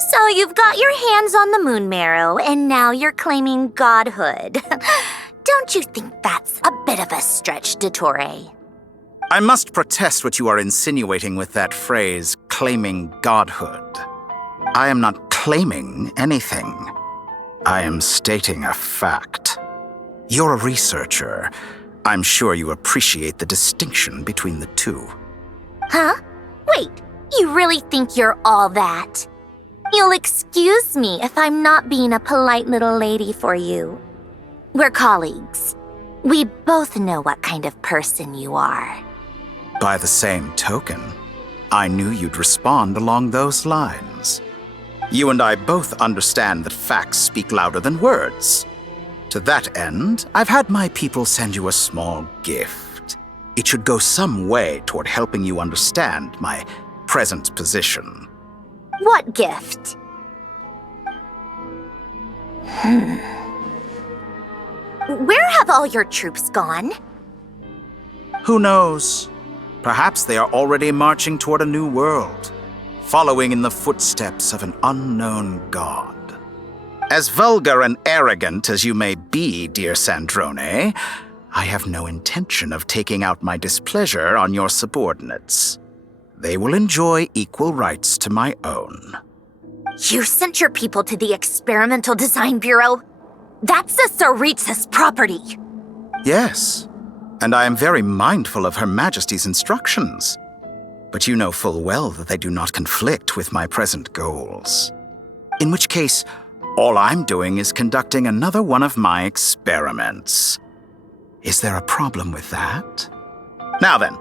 So you've got your hands on the moon marrow, and now you're claiming godhood. Don't you think that's a bit of a stretch, Dottore? I must protest what you are insinuating with that phrase, claiming godhood. I am not claiming anything. I am stating a fact. You're a researcher. I'm sure you appreciate the distinction between the two. Huh? Wait, you really think you're all that? You'll excuse me if I'm not being a polite little lady for you. We're colleagues. We both know what kind of person you are. By the same token, I knew you'd respond along those lines. You and I both understand that facts speak louder than words. To that end, I've had my people send you a small gift. It should go some way toward helping you understand my present position. What gift? Where have all your troops gone? Who knows? Perhaps they are already marching toward a new world, following in the footsteps of an unknown god. As vulgar and arrogant as you may be, dear Sandrone, I have no intention of taking out my displeasure on your subordinates. They will enjoy equal rights to my own. You sent your people to the Experimental Design Bureau? That's the Tsaritsa's property. Yes, and I am very mindful of Her Majesty's instructions. But you know full well that they do not conflict with my present goals. In which case, all I'm doing is conducting another one of my experiments. Is there a problem with that? Now then,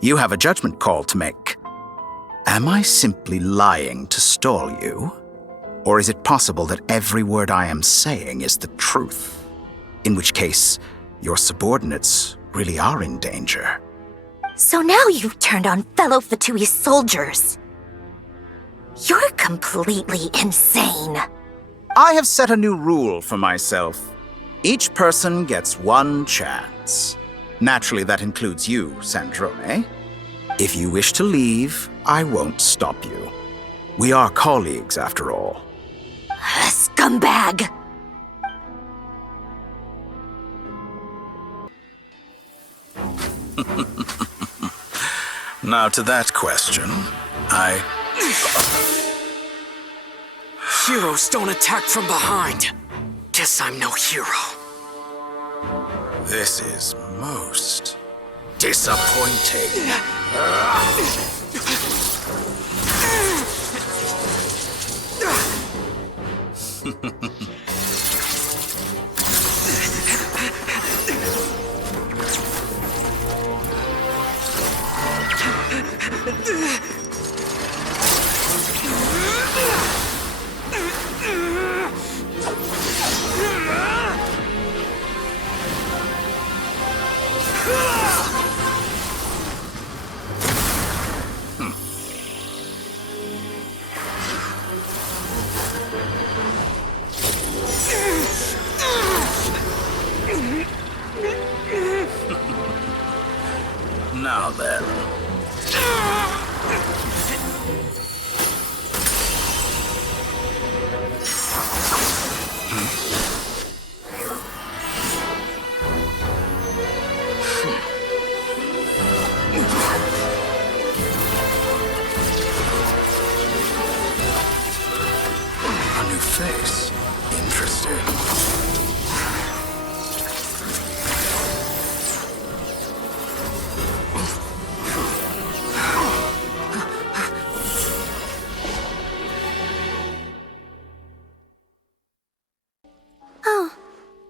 you have a judgment call to make. Am I simply lying to stall you? Or is it possible that every word I am saying is the truth? In which case, your subordinates really are in danger. So now you've turned on fellow Fatui soldiers. You're completely insane. I have set a new rule for myself. Each person gets one chance. Naturally, that includes you, Sandrone. If you wish to leave, I won't stop you. We are colleagues, after all. Scumbag! Now to that question, Heroes don't attack from behind. Guess I'm no hero. This is most disappointing. Now then. A new face. Interesting.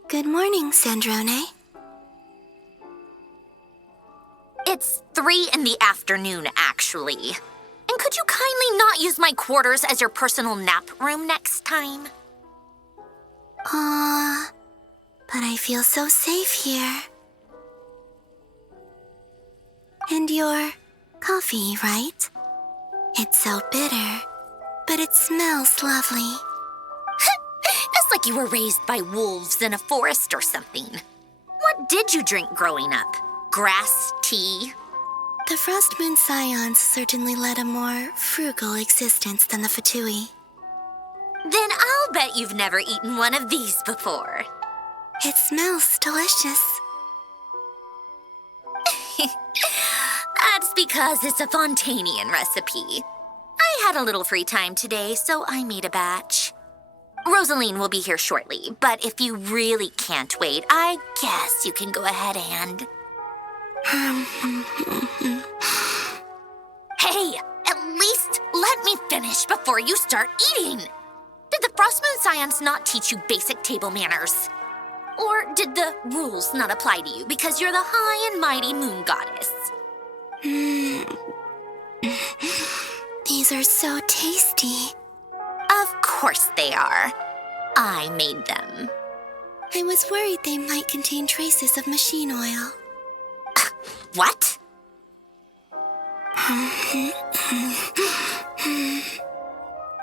Good morning, Sandrone. It's 3 in the afternoon, actually. And could you kindly not use my quarters as your personal nap room next time? But I feel so safe here. And your coffee, right? It's so bitter, but it smells lovely. It's like you were raised by wolves in a forest or something. What did you drink growing up? Grass tea? The Frostmoon Scions certainly led a more frugal existence than the Fatui. Then I'll bet you've never eaten one of these before. It smells delicious. That's because it's a Fontanian recipe. I had a little free time today, so I made a batch. Rosaline will be here shortly, but if you really can't wait, I guess you can go ahead and... Hey, at least let me finish before you start eating. Did the Frostmoon Scions not teach you basic table manners? Or did the rules not apply to you because you're the high and mighty moon goddess? These are so tasty. Of course they are. I made them. I was worried they might contain traces of machine oil. What?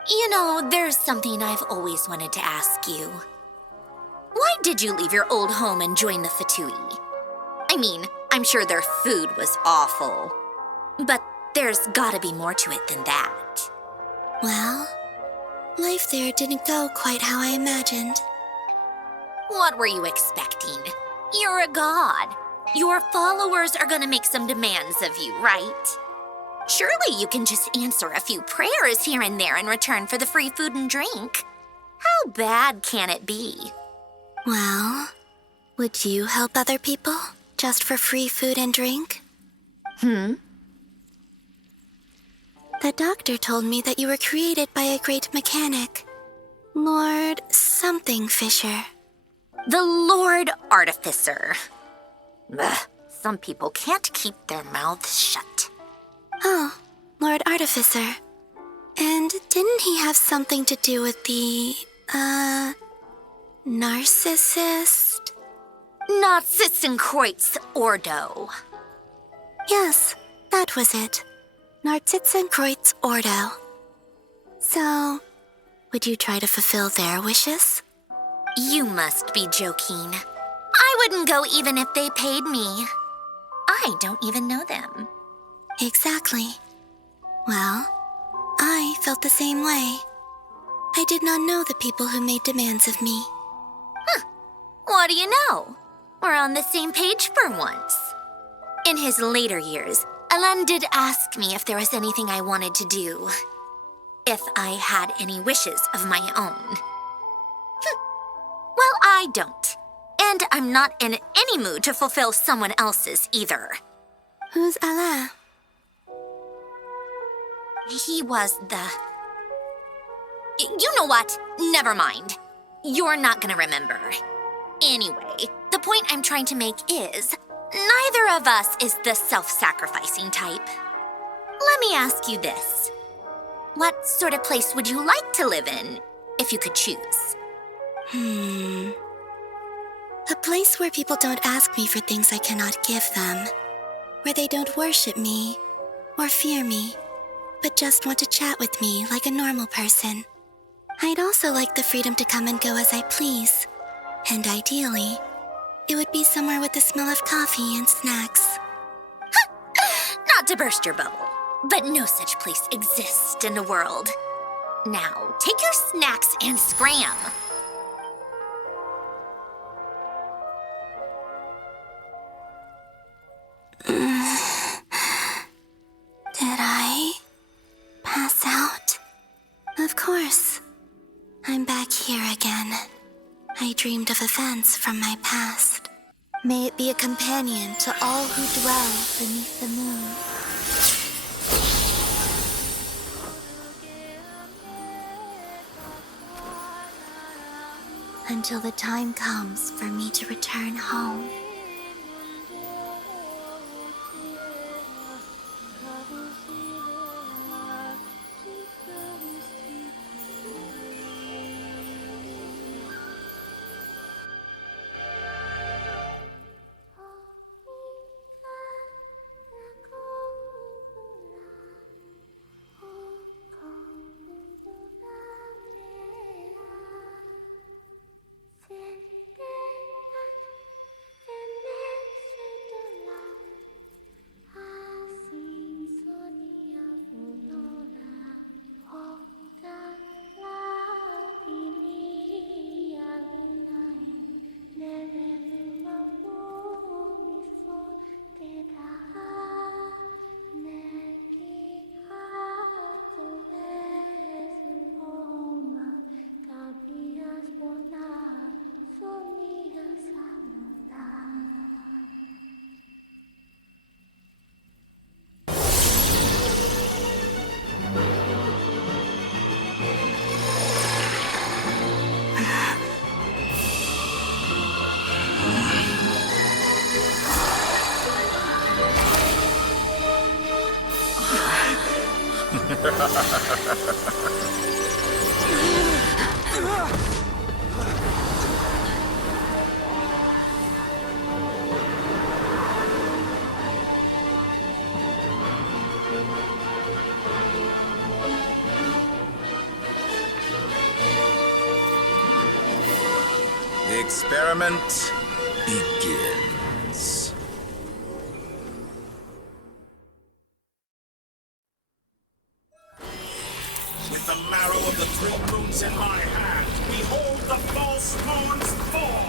You know, there's something I've always wanted to ask you. Why did you leave your old home and join the Fatui? I mean, I'm sure their food was awful. But there's gotta be more to it than that. Well, life there didn't go quite how I imagined. What were you expecting? You're a god. Your followers are gonna make some demands of you, right? Surely you can just answer a few prayers here and there in return for the free food and drink. How bad can it be? Well, would you help other people just for free food and drink? The doctor told me that you were created by a great mechanic, Lord something Fisher. The Lord Artificer. Ugh, some people can't keep their mouths shut. Oh, Lord Artificer. And didn't he have something to do with the, narcissist? Narcissenkreuz Ordo. Yes, that was it. Narcissenkreuz Ordo. So, would you try to fulfill their wishes? You must be joking. I wouldn't go even if they paid me. I don't even know them. Exactly. Well, I felt the same way. I did not know the people who made demands of me. What do you know? We're on the same page for once. In his later years, Alan did ask me if there was anything I wanted to do. If I had any wishes of my own. Well, I don't. And I'm not in any mood to fulfill someone else's either. Who's Alain? He was the... You know what? Never mind. You're not gonna remember. Anyway, the point I'm trying to make is, neither of us is the self-sacrificing type. Let me ask you this. What sort of place would you like to live in, if you could choose? A place where people don't ask me for things I cannot give them. Where they don't worship me or fear me, but just want to chat with me like a normal person. I'd also like the freedom to come and go as I please. And ideally, it would be somewhere with the smell of coffee and snacks. Not to burst your bubble, but no such place exists in the world. Now, take your snacks and scram. Did I pass out? Of course. I'm back here again. I dreamed of events from my past. May it be a companion to all who dwell beneath the moon. Until the time comes for me to return home. The experiment begins. With the marrow of the 3 moons in my hand, behold the false moons fall!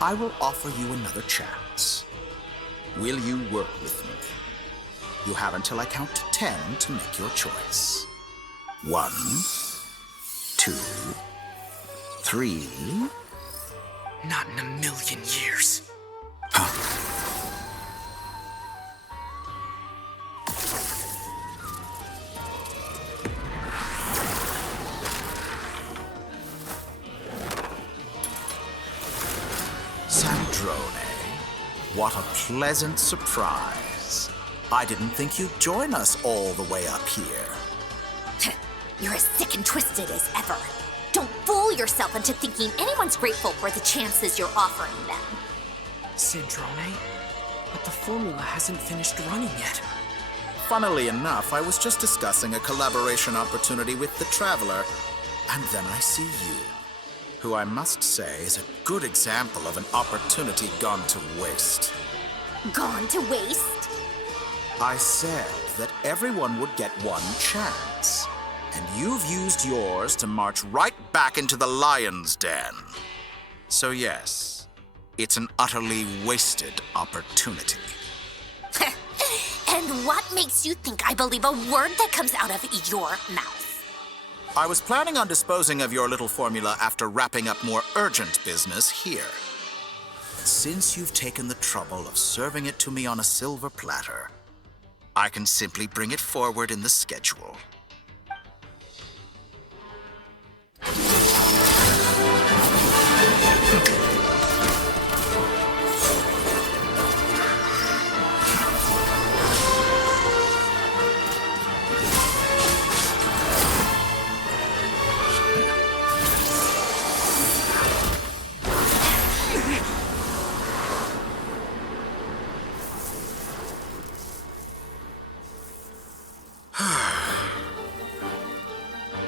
I will offer you another chance. Will you work with me? You have until I count to 10 to make your choice. 1, 2, 3. Not in a million years. Sandrone, what a pleasant surprise. I didn't think you'd join us all the way up here. You're as sick and twisted as ever. Don't fool yourself into thinking anyone's grateful for the chances you're offering them. Sandrone? But the formula hasn't finished running yet. Funnily enough, I was just discussing a collaboration opportunity with the Traveler, and then I see you, who I must say is a good example of an opportunity gone to waste. Gone to waste? I said that everyone would get one chance, and you've used yours to march right back into the lion's den. So yes, it's an utterly wasted opportunity. And what makes you think I believe a word that comes out of your mouth? I was planning on disposing of your little formula after wrapping up more urgent business here. Since you've taken the trouble of serving it to me on a silver platter, I can simply bring it forward in the schedule.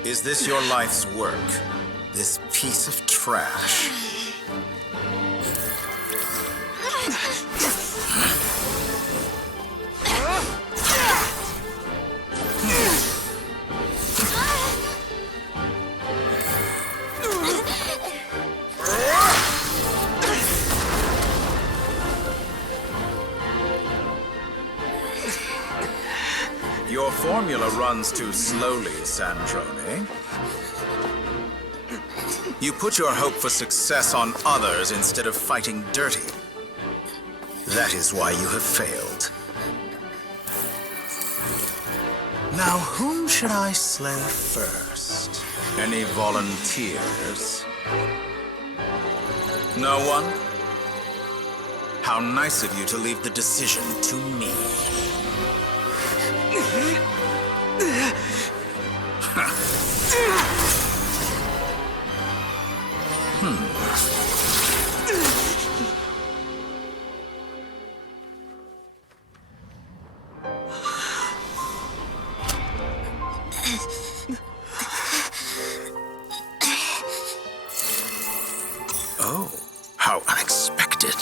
Is this your life's work? This piece of trash? Your formula runs too slowly, Sandrone. You put your hope for success on others instead of fighting dirty. That is why you have failed. Now, whom should I slay first? Any volunteers? No one? How nice of you to leave the decision to me. Oh, how unexpected.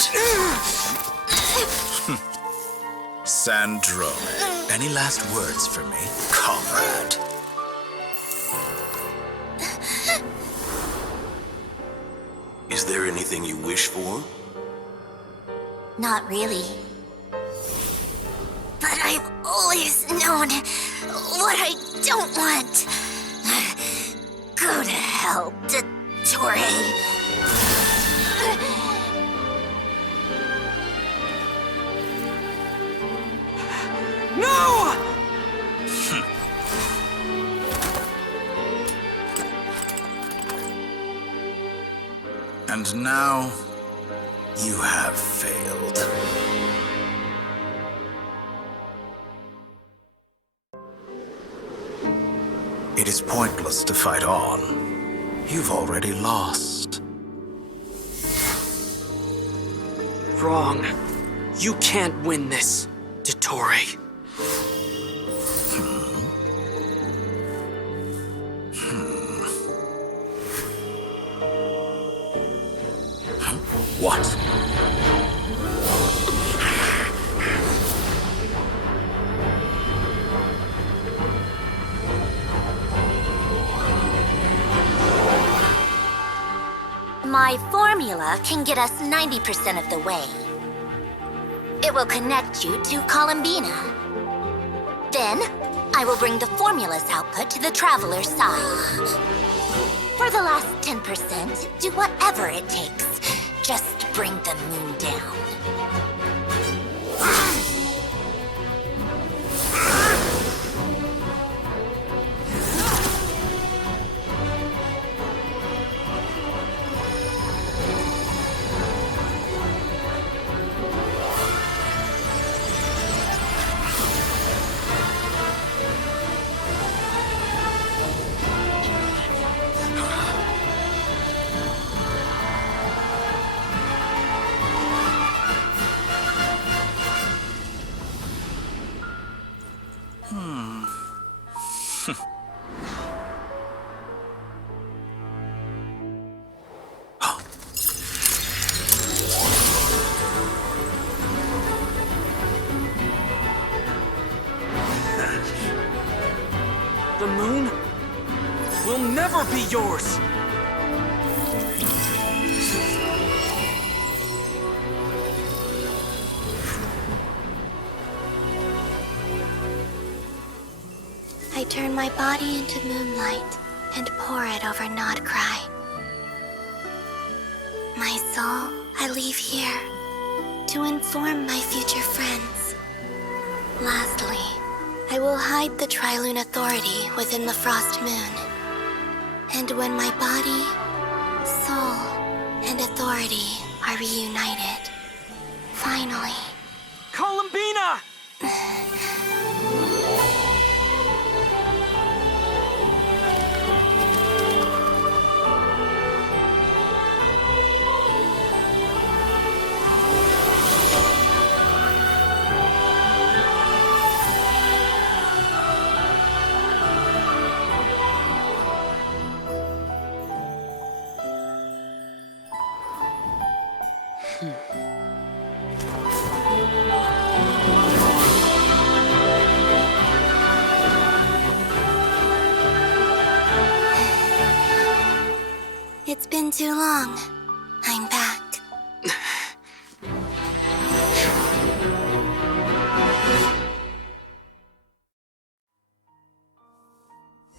Sandrone, any last words for me, comrade? Is there anything you wish for? Not really. But I've always known what I don't want. Go to hell, Dottore. No! And And now, you have failed. It is pointless to fight on. You've already lost. Wrong. You can't win this, Dottore. What? My formula can get us 90% of the way. It will connect you to Columbina. Then, I will bring the formula's output to the Traveler's side. For the last 10%, do whatever it takes. Just bring the moon down. The moon will never be yours! I turn my body into moonlight and pour it over Nodcry. My soul I leave here to inform my future friends. Lastly, I will hide the Trilune Authority within the Frost Moon. And when my body, soul, and authority are reunited, finally... Columbina! It's been too long. I'm back.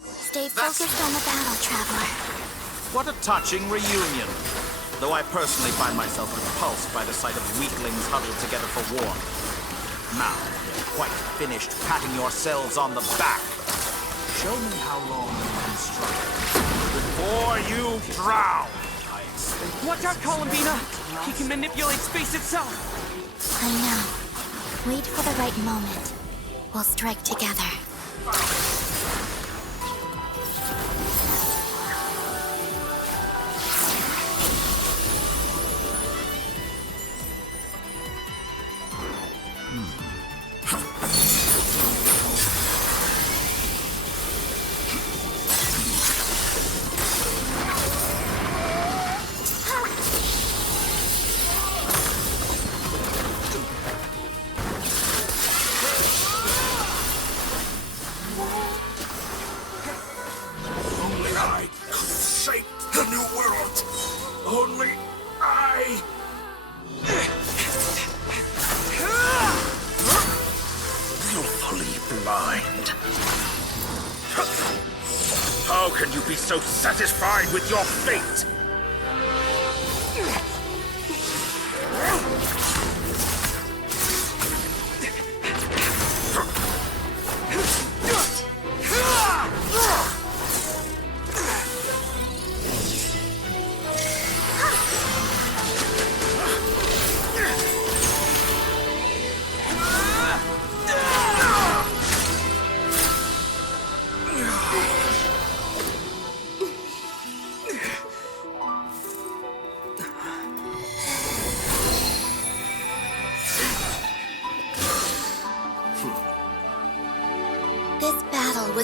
Stay focused on the battle, Traveler. What a touching reunion. Though I personally find myself repulsed by the sight of weaklings huddled together for warmth. Now, you're quite finished patting yourselves on the back. Show me how long you can struggle. Before you drown! I expect... Watch out, Columbina! He can manipulate space itself! I know. Wait for the right moment. We'll strike together. Only I could shape the new world. Only I. Willfully blind. How can you be so satisfied with your fate?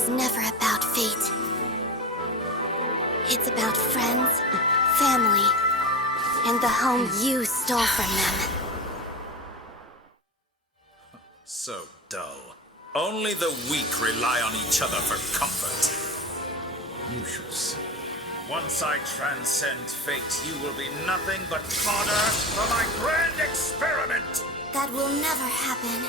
is never about fate. It's about friends, family, and the home you stole from them. So dull. Only the weak rely on each other for comfort. You shall see. Once I transcend fate, you will be nothing but fodder for my grand experiment! That will never happen.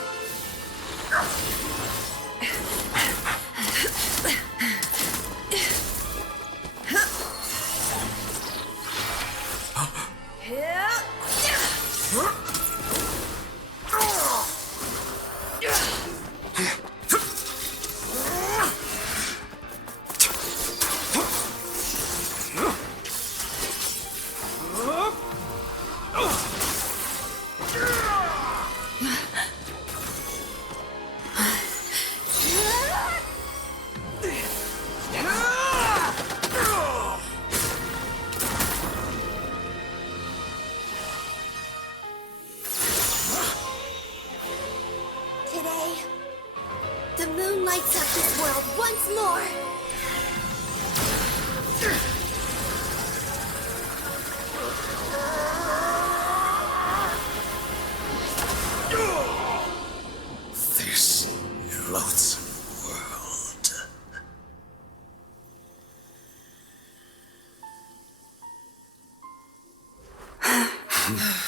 Today, the moon lights up this world once more. This loathsome world.